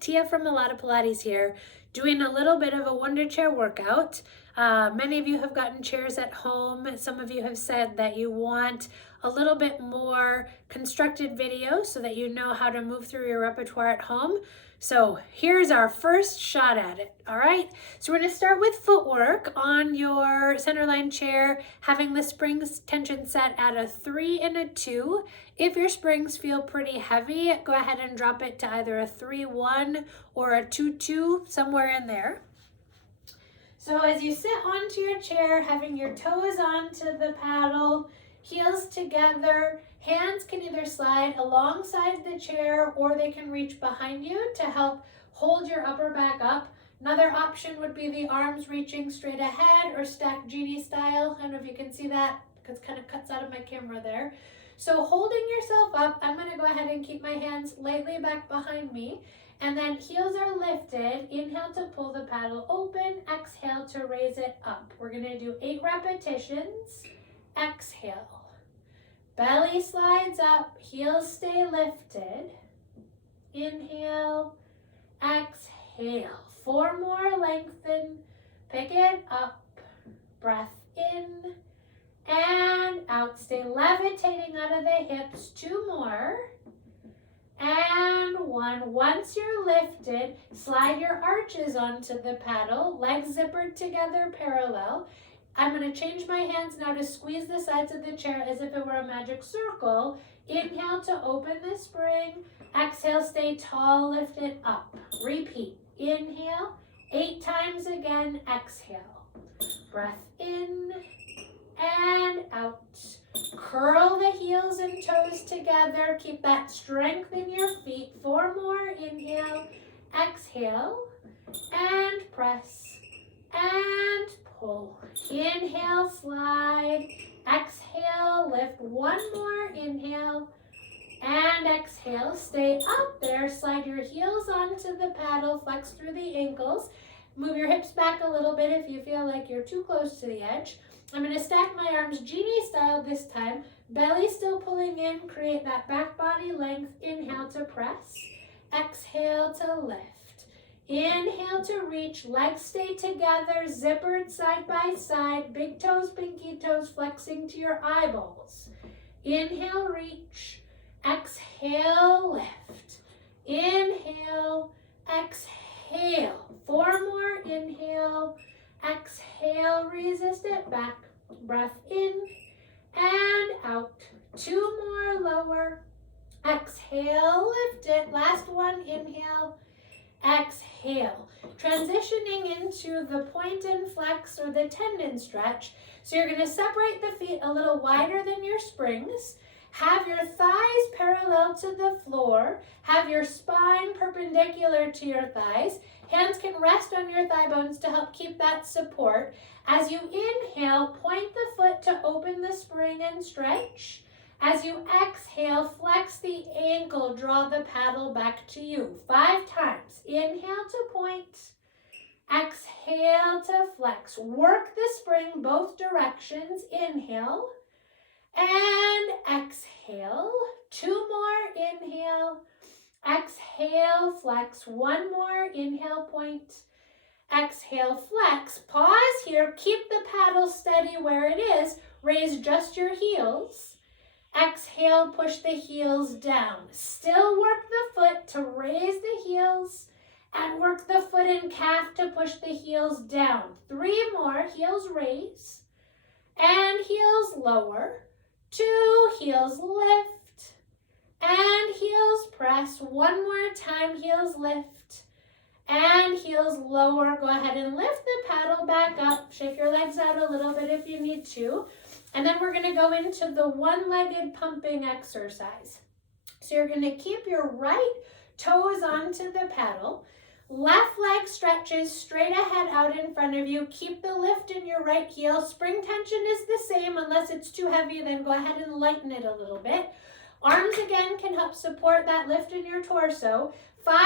Tia from Alotapilates here, doing a little bit of a Wunda Chair workout. Many of you have gotten chairs at home. Some of you have said that you want a little bit more constructed video so that you know how to move through your repertoire at home. So here's our first shot at it, all right? So we're gonna start with footwork on your centerline chair, having the springs tension set at a 3 and a 2. If your springs feel pretty heavy, go ahead and drop it to either a 3-1 or a 2-2, somewhere in there. So as you sit onto your chair, having your toes onto the paddle, heels together, hands can either slide alongside the chair or they can reach behind you to help hold your upper back up. Another option would be the arms reaching straight ahead or stacked genie style. I don't know if you can see that because it kind of cuts out of my camera there. So holding yourself up, I'm going to go ahead and keep my hands lightly back behind me. And then heels are lifted. Inhale to pull the paddle open. Exhale to raise it up. We're going to do 8 repetitions. Exhale. Belly slides up. Heels stay lifted. Inhale. Exhale. 4 more. Lengthen. Pick it up. Breath in. And out. Stay levitating out of the hips. 2 more. And 1. Once you're lifted, slide your arches onto the paddle, legs zippered together parallel. I'm going to change my hands now to squeeze the sides of the chair as if it were a magic circle. Inhale to open the spring. Exhale, stay tall, lift it up. Repeat. Inhale. 8 times again. Exhale. Breath in and out. Curl the heels and toes together. Keep that strength in your feet. 4 more. Inhale. Exhale. And press. And pull. Inhale, slide. Exhale, lift. 1 more. Inhale. And exhale. Stay up there. Slide your heels onto the paddle. Flex through the ankles. Move your hips back a little bit if you feel like you're too close to the edge. I'm going to stack my arms genie style this time. Belly still pulling in. Create that back body length. Inhale to press. Exhale to lift. Inhale to reach. Legs stay together. Zippered side by side. Big toes, pinky toes flexing to your eyeballs. Inhale, reach. Exhale, lift. Inhale, exhale. 4 more. Inhale. Exhale, resist it back. Breath in and out. 2 more, lower. Exhale, lift it. Last one, inhale. Exhale. Transitioning into the point and flex or the tendon stretch. So you're going to separate the feet a little wider than your springs. Have your thighs parallel to the floor. Have your spine perpendicular to your thighs. Hands can rest on your thigh bones to help keep that support. As you inhale, point the foot to open the spring and stretch. As you exhale, flex the ankle, draw the paddle back to you. 5 times. Inhale to point. Exhale to flex. Work the spring both directions. Inhale. And exhale. 2 more. Inhale. Exhale, flex. 1 more. Inhale, point. Exhale, flex. Pause here. Keep the paddle steady where it is. Raise just your heels. Exhale, push the heels down. Still work the foot to raise the heels and work the foot and calf to push the heels down. 3 more. Heels raise and heels lower. 2, heels lift, and heels press. 1 more time, heels lift, and heels lower. Go ahead and lift the paddle back up. Shake your legs out a little bit if you need to. And then we're going to go into the one-legged pumping exercise. So you're going to keep your right toes onto the paddle. Left leg stretches straight ahead out in front of you. Keep the lift in your right heel. Spring tension is the same. Unless it's too heavy, then go ahead and lighten it a little bit. Arms again can help support that lift in your torso. 5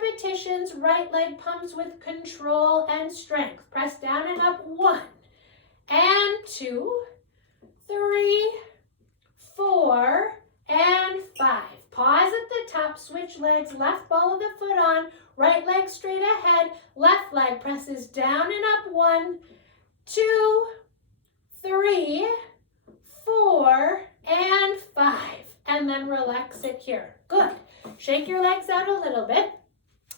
repetitions, right leg pumps with control and strength. Press down and up. 1 and 2, 3, 4, and 5. Pause at the top, switch legs, left ball of the foot on, right leg straight ahead, left leg presses down and up. 1, 2, 3, 4, and 5. And then relax it here. Good. Shake your legs out a little bit.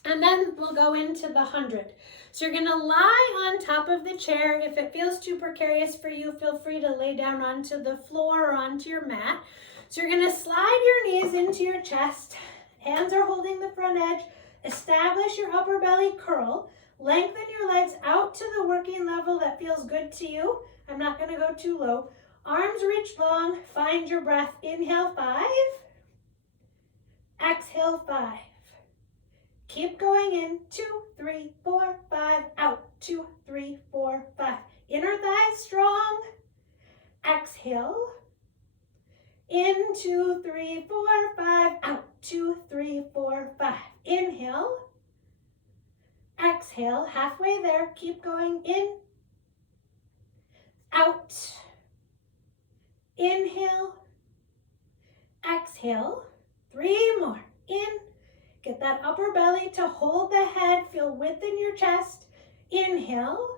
And then we'll go into the 100. So you're gonna lie on top of the chair. If it feels too precarious for you, feel free to lay down onto the floor or onto your mat. So you're gonna slide your knees into your chest. Hands are holding the front edge. Establish your upper belly curl. Lengthen your legs out to the working level that feels good to you. I'm not gonna go too low. Arms reach long, find your breath. Inhale, 5. Exhale, 5. Keep going in, 2, 3, 4, 5, out, 2, 3, 4, 5. Inner thighs strong. Exhale. In, 2, 3, 4, 5, out, 2, 3, 4, 5. Inhale. Exhale, halfway there, keep going in. Out. Inhale. Exhale. 3 more. In. Get that upper belly to hold the head. Feel width in your chest. Inhale.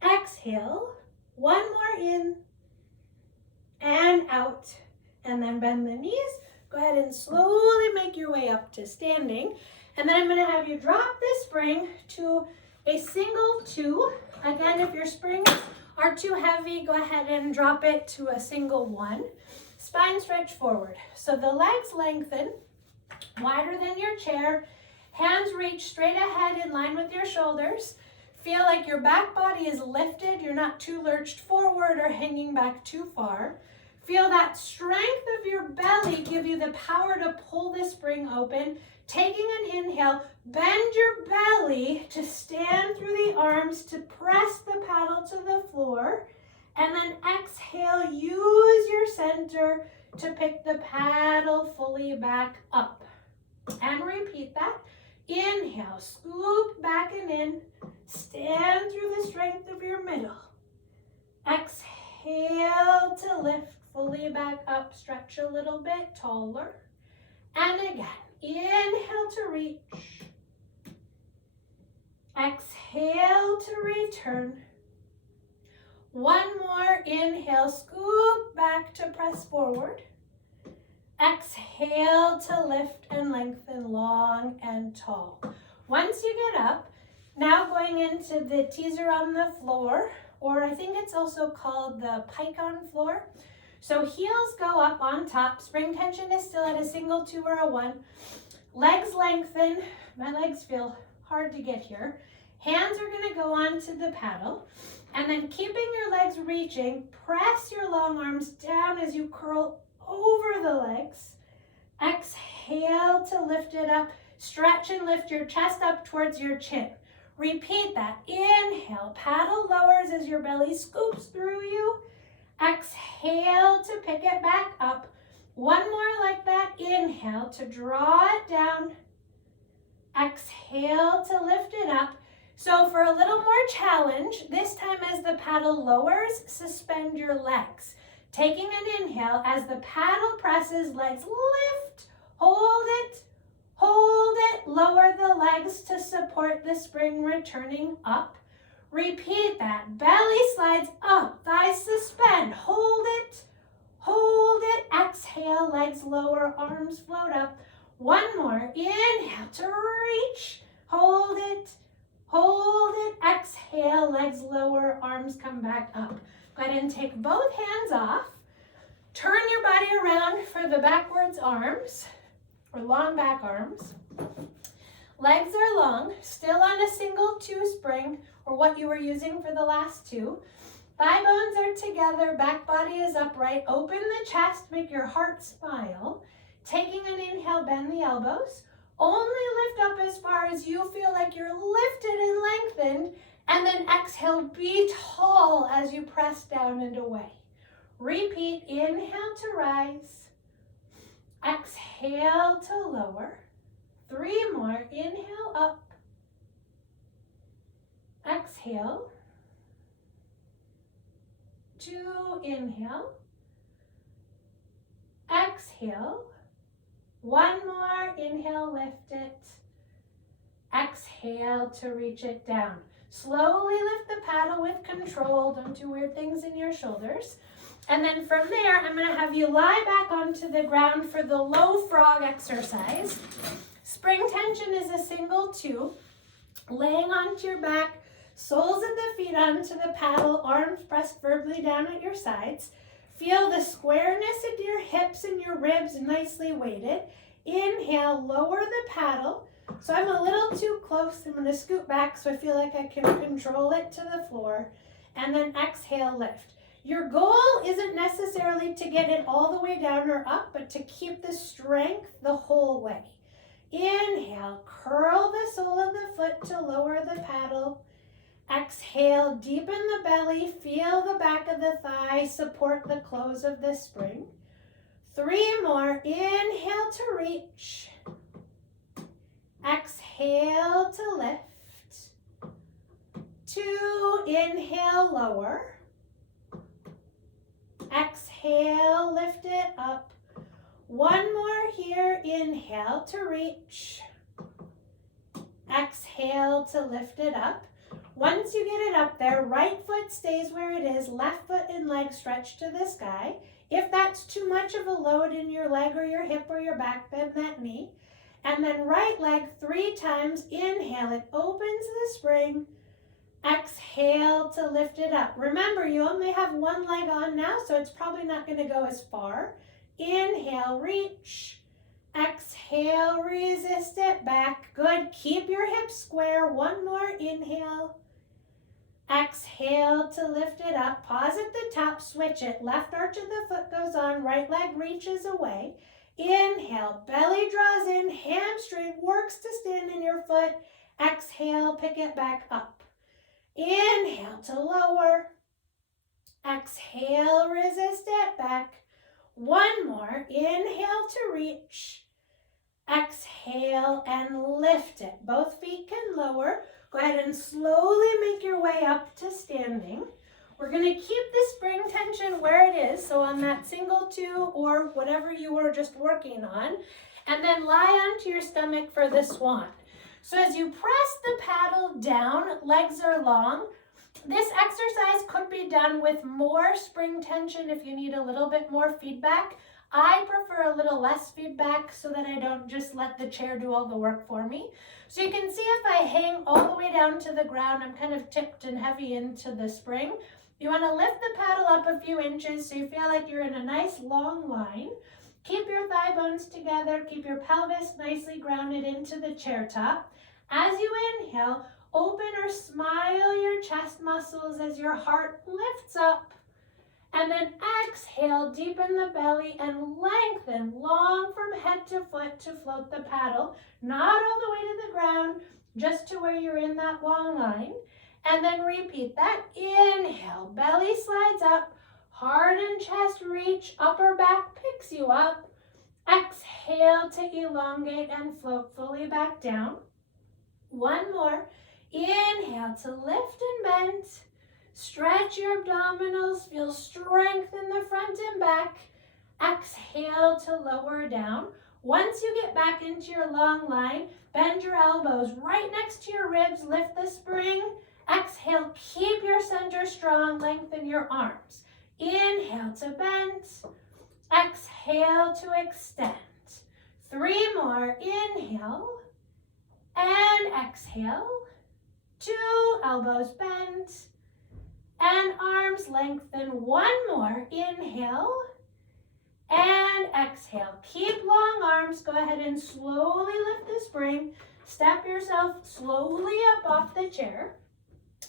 Exhale. 1 more in. And out. And then bend the knees. Go ahead and slowly make your way up to standing. And then I'm going to have you drop this spring to a single 2. Again, if your springs are too heavy, go ahead and drop it to a single 1. Spine stretch forward. So the legs lengthen, wider than your chair. Hands reach straight ahead in line with your shoulders. Feel like your back body is lifted. You're not too lurched forward or hanging back too far. Feel that strength of your belly give you the power to pull the spring open. Taking an inhale, bend your belly to stand through the arms to press the paddle to the floor. And then exhale, use your center to pick the paddle fully back up. And repeat that. Inhale, scoop back and in. Stand through the strength of your middle. Exhale to lift fully back up. Stretch a little bit taller. And again, inhale to reach. Exhale to return. 1 more inhale, scoop back to press forward. Exhale to lift and lengthen long and tall. Once you get up, now going into the teaser on the floor, or I think it's also called the pike on floor. So heels go up on top. Spring tension is still at a single 2 or a 1. Legs lengthen. My legs feel hard to get here. Hands are going to go onto the paddle. And then keeping your legs reaching, press your long arms down as you curl over the legs. Exhale to lift it up. Stretch and lift your chest up towards your chin. Repeat that. Inhale, paddle lowers as your belly scoops through you. Exhale to pick it back up. 1 more like that. Inhale to draw it down. Exhale to lift it up. So for a little more challenge, this time as the paddle lowers, suspend your legs. Taking an inhale, as the paddle presses, legs lift, hold it, lower the legs to support the spring returning up. Repeat that. Belly slides up, thighs suspend, hold it, exhale, legs lower, arms float up. 1 more, inhale to reach, hold it, exhale, legs lower, arms come back up. Go ahead and take both hands off. Turn your body around for the backwards arms, or long back arms. Legs are long, still on a single 2 spring, or what you were using for the last 2. Thigh bones are together, back body is upright. Open the chest, make your heart smile. Taking an inhale, bend the elbows. Only lift up as far as you feel like you're lifted and lengthened, and then exhale, be tall as you press down and away. Repeat, inhale to rise, exhale to lower. 3 more, inhale up, exhale, 2, inhale, exhale, One more, inhale, lift it. Exhale to reach it down. Slowly lift the paddle with control. Don't do weird things in your shoulders. And then from there, I'm going to have you lie back onto the ground for the low frog exercise. Spring tension is a single 2. Laying onto your back, soles of the feet onto the paddle, arms pressed firmly down at your sides. Feel the squareness in your hips and your ribs nicely weighted. Inhale, lower the paddle. So I'm a little too close. I'm going to scoot back so I feel like I can control it to the floor. And then exhale, lift. Your goal isn't necessarily to get it all the way down or up, but to keep the strength the whole way. Inhale, curl the sole of the foot to lower the paddle. Exhale, deepen the belly, feel the back of the thigh, support the close of the spring. 3 more, inhale to reach. Exhale to lift. 2, inhale, lower. Exhale, lift it up. 1 more here, inhale to reach. Exhale to lift it up. Once you get it up there, right foot stays where it is, left foot and leg stretch to the sky. If that's too much of a load in your leg or your hip or your back, bend that knee. And then right leg 3 times, inhale, it opens the spring. Exhale to lift it up. Remember, you only have one leg on now, so it's probably not going to go as far. Inhale, reach. Exhale, resist it back. Good. Keep your hips square. 1 more. Inhale. Exhale to lift it up. Pause at the top. Switch it. Left arch of the foot goes on. Right leg reaches away. Inhale. Belly draws in. Hamstring works to stand in your foot. Exhale. Pick it back up. Inhale to lower. Exhale. Resist it back. 1 more. Inhale to reach. Exhale and lift it. Both feet can lower. Go ahead and slowly make your way up to standing. We're going to keep the spring tension where it is, so on that single 2 or whatever you were just working on, and then lie onto your stomach for the swan. So as you press the paddle down, legs are long. This exercise could be done with more spring tension if you need a little bit more feedback. I prefer a little less feedback so that I don't just let the chair do all the work for me. So you can see if I hang all the way down to the ground, I'm kind of tipped and heavy into the spring. You want to lift the paddle up a few inches so you feel like you're in a nice long line. Keep your thigh bones together. Keep your pelvis nicely grounded into the chair top. As you inhale, open or smile your chest muscles as your heart lifts up. And then exhale, deepen the belly and lengthen long from head to foot to float the paddle. Not all the way to the ground, just to where you're in that long line. And then repeat that. Inhale, belly slides up, heart and chest reach, upper back picks you up. Exhale to elongate and float fully back down. 1 more. Inhale to lift and bend. Stretch your abdominals, feel strength in the front and back. Exhale to lower down. Once you get back into your long line, bend your elbows right next to your ribs, lift the spring. Exhale, keep your center strong, lengthen your arms. Inhale to bend. Exhale to extend. 3 more. Inhale and exhale. 2 elbows bend. And arms lengthen. 1 more. Inhale and exhale. Keep long arms. Go ahead and slowly lift the spring. Step yourself slowly up off the chair.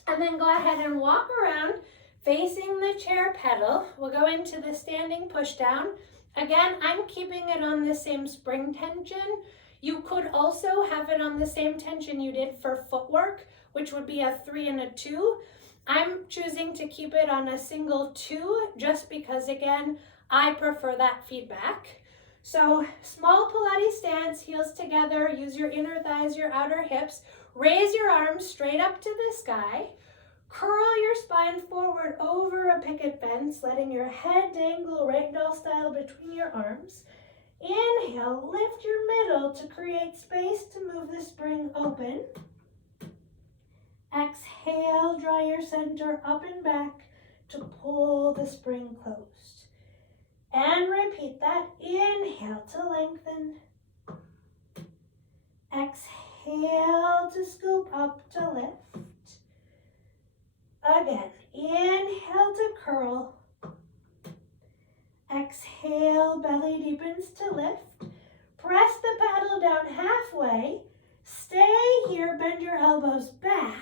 And then go ahead and walk around facing the chair pedal. We'll go into the standing push down. Again, I'm keeping it on the same spring tension. You could also have it on the same tension you did for footwork, which would be a 3 and a 2. I'm choosing to keep it on a single 2 just because, again, I prefer that feedback. So small Pilates stance, heels together, use your inner thighs, your outer hips. Raise your arms straight up to the sky. Curl your spine forward over a picket fence, letting your head dangle ragdoll style between your arms. Inhale, lift your middle to create space to move the spring open. Exhale, draw your center up and back to pull the spring closed. And repeat that. Inhale to lengthen. Exhale to scoop up to lift. Again, inhale to curl. Exhale, belly deepens to lift. Press the paddle down halfway. Stay here, bend your elbows back.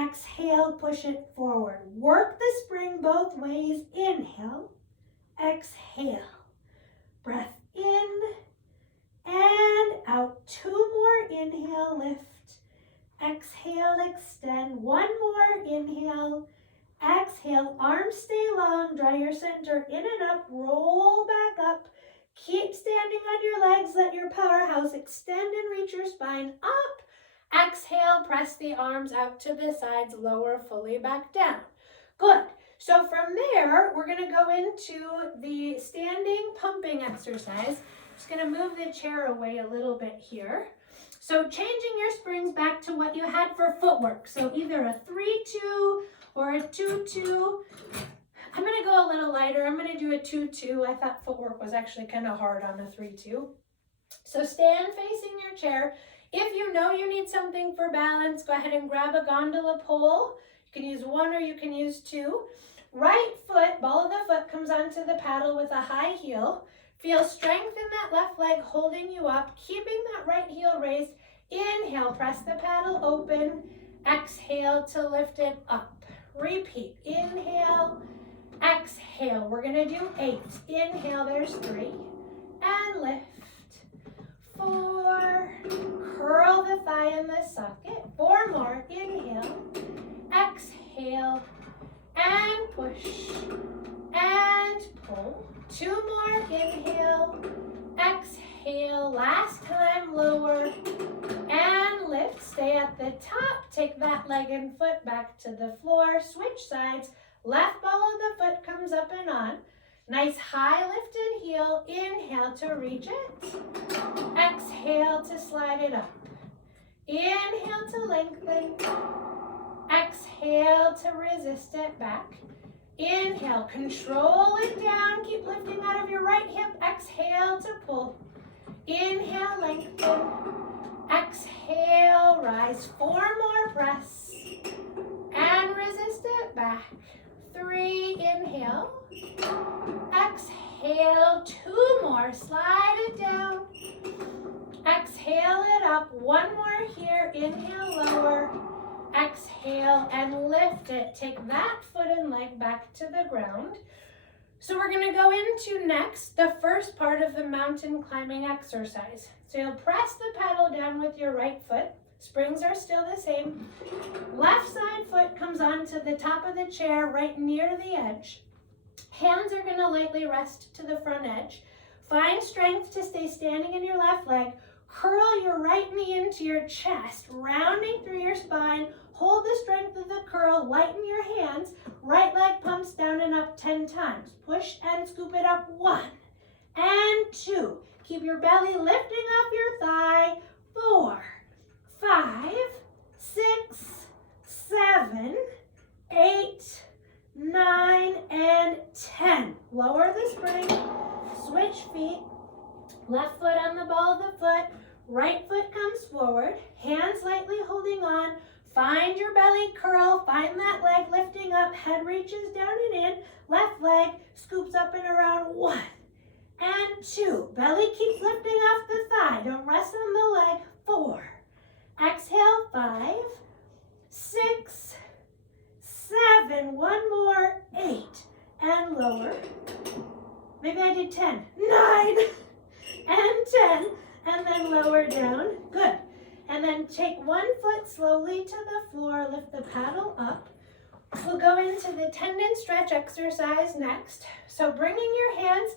Exhale, push it forward. Work the spring both ways. Inhale, exhale. Breath in and out. 2 more. Inhale, lift. Exhale, extend. 1 more. Inhale. Exhale, arms stay long. Draw your center in and up. Roll back up. Keep standing on your legs. Let your powerhouse extend and reach your spine up. Exhale, press the arms out to the sides. Lower fully back down. Good. So from there, we're going to go into the standing pumping exercise. Just going to move the chair away a little bit here. So changing your springs back to what you had for footwork. So either a 3-2 or a 2-2. I'm going to go a little lighter. I'm going to do a 2-2. I thought footwork was actually kind of hard on a 3-2. So stand facing your chair. If you know you need something for balance, go ahead and grab a gondola pole. You can use 1 or you can use 2. Right foot, ball of the foot comes onto the paddle with a high heel. Feel strength in that left leg holding you up, keeping that right heel raised. Inhale, press the paddle open. Exhale to lift it up. Repeat. Inhale, exhale. We're going to do 8. Inhale, there's 3. And lift. 4. Curl the thigh in the socket. 4 more. Inhale, exhale, and push, and pull. 2 more. Inhale, exhale. Last time, lower, and lift. Stay at the top. Take that leg and foot back to the floor. Switch sides. Left ball of the foot comes up and on. Nice high lifted heel. Inhale to reach it. Exhale to slide it up. Inhale to lengthen. Exhale to resist it back. Inhale, control it down. Keep lifting out of your right hip. Exhale to pull. Inhale, lengthen. Exhale, rise. 4 more, press. And resist it back. 3, inhale. Exhale, 2 more. Slide it down. Exhale it up. 1 more here. Inhale, lower. Exhale and lift it. Take that foot and leg back to the ground. So we're going to go into next the first part of the mountain climbing exercise. So you'll press the paddle down with your right foot. Springs are still the same. Left side foot comes onto the top of the chair right near the edge. Hands are going to lightly rest to the front edge. Find strength to stay standing in your left leg. Curl your right knee into your chest, rounding through your spine. Hold the strength of the curl, lighten your hands. Right leg pumps down and up 10 times. Push and scoop it up. 1 and 2. Keep your belly lifting off your thigh. 4, 5, 6, 7, 8, 9, and 10. Lower the spring. Switch feet. Left foot on the ball of the foot. Right foot comes forward. Hands lightly holding on. Find your belly curl. Find that leg lifting up. Head reaches down and in. Left leg scoops up and around. 1 and 2. Belly keeps lifting off the thigh. Don't rest on the leg. 4. Exhale. 5, 6, 7. 1 more. 8. And lower. Maybe I did 10. 9 and 10. And then lower down. Good. And then take 1 foot slowly to the floor. Lift the paddle up. We'll go into the tendon stretch exercise next. So bringing your hands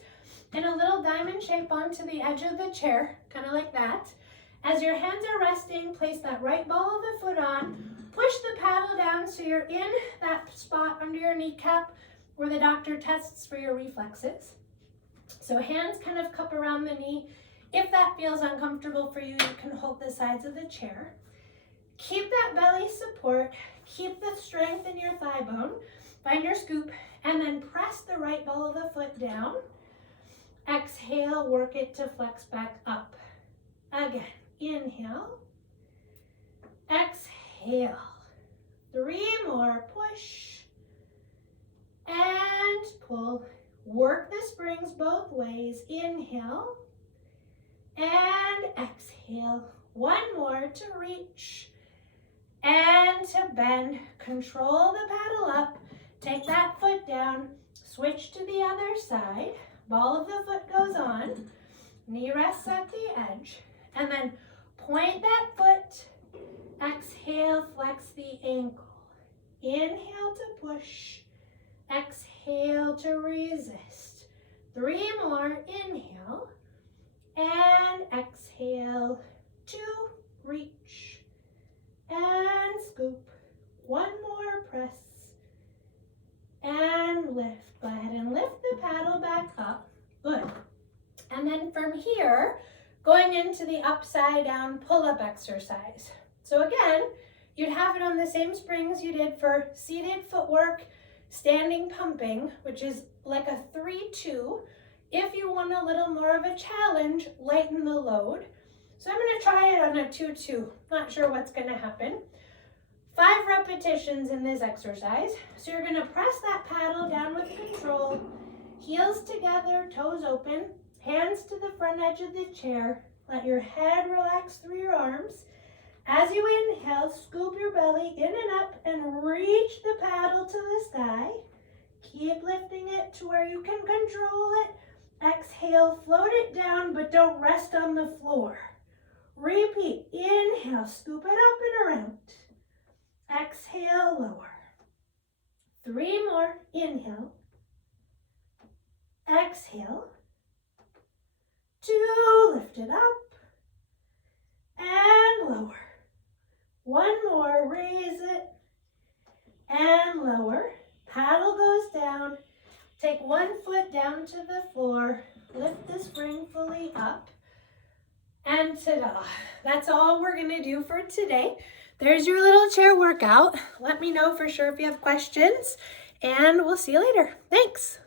in a little diamond shape onto the edge of the chair, kind of like that. As your hands are resting, place that right ball of the foot on. Push the paddle down so you're in that spot under your kneecap where the doctor tests for your reflexes. So hands kind of cup around the knee. If that feels uncomfortable for you, you can hold the sides of the chair. Keep that belly support. Keep the strength in your thigh bone. Find your scoop and then press the right ball of the foot down. Exhale, work it to flex back up. Again, inhale. Exhale. 3 more, push. And pull. Work the springs both ways. Inhale. And exhale. 1 more to reach. And to bend. Control the paddle up. Take that foot down. Switch to the other side. Ball of the foot goes on. Knee rests at the edge. And then point that foot. Exhale, flex the ankle. Inhale to push. Exhale to resist. 3 more. Inhale. And exhale to reach. And scoop. 1 more, press. And lift. Go ahead and lift the paddle back up. Good. And then from here, going into the upside down pull-up exercise. So again, you'd have it on the same springs you did for seated footwork, standing pumping, which is like a 3-2. If you want a little more of a challenge, lighten the load. So I'm going to try it on a 2-2. Not sure what's going to happen. 5 repetitions in this exercise. So you're going to press that paddle down with control, heels together, toes open, hands to the front edge of the chair. Let your head relax through your arms. As you inhale, scoop your belly in and up and reach the paddle to the sky. Keep lifting it to where you can control it. Exhale, float it down, but don't rest on the floor. Repeat. Inhale, scoop it up and around. Exhale, lower. 3 more. Inhale. Exhale. 2, lift it up. And lower. 1 more, raise it. And lower. Paddle goes down. Take 1 foot down to the floor. Lift the spring fully up. And ta-da. That's all we're going to do for today. There's your little chair workout. Let me know for sure if you have questions. And we'll see you later. Thanks.